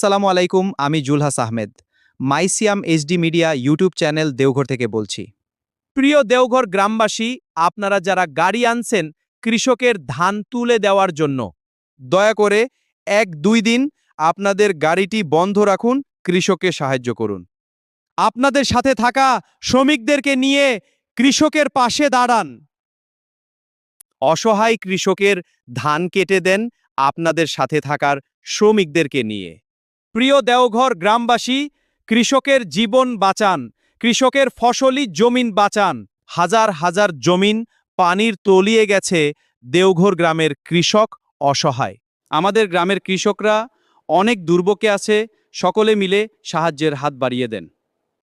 আসসালামু আলাইকুম, আমি জুলহাস আহমেদ। মাইসিয়াম HD media YouTube channel Deoghar থেকে বলছি। প্রিয় দেওঘর গ্রামবাসী, আপনারা যারা গাড়ি আনছেন কৃষকের ধান তুলে দেওয়ার জন্য, দয়া করে ১-২ দিন আপনাদের গাড়িটি বন্ধ রাখুন, কৃষককে সাহায্য করুন। আপনাদের সাথে থাকা শ্রমিকদেরকে নিয়ে কৃষকের পাশে দাঁড়ান। অসহায় কৃষকের ধান কেটে দেন আপনাদের সাথে থাকার শ্রমিকদেরকে নিয়ে। প্রিয় দেওঘর গ্রামবাসী, কৃষকের জীবন বাঁচান, কৃষকের ফসলি জমিন বাঁচান। হাজার হাজার জমিন পানির তলিয়ে গেছে, দেওঘর গ্রামের কৃষক অসহায়। আমাদের গ্রামের কৃষকরা অনেক দুর্ভোগে আছে, সকলে মিলে সাহায্যের হাত বাড়িয়ে দেন।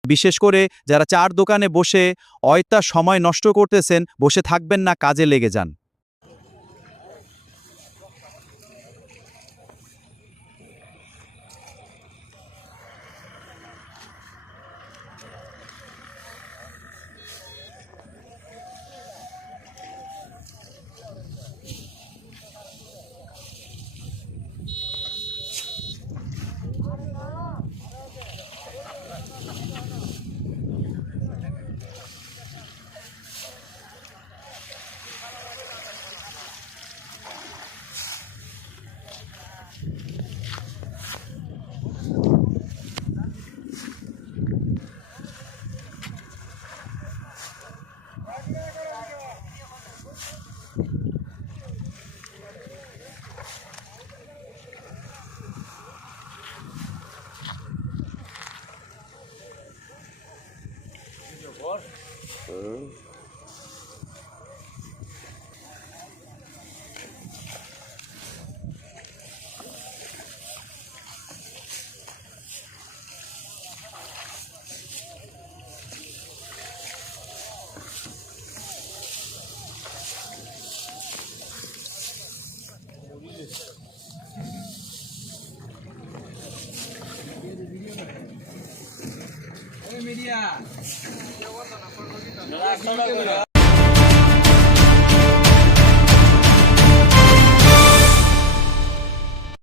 বিশেষ করে যারা চার দোকানে বসে অযথা সময় নষ্ট করতেছেন, বসে থাকবেন না, কাজে লেগে যান। মিডিয়া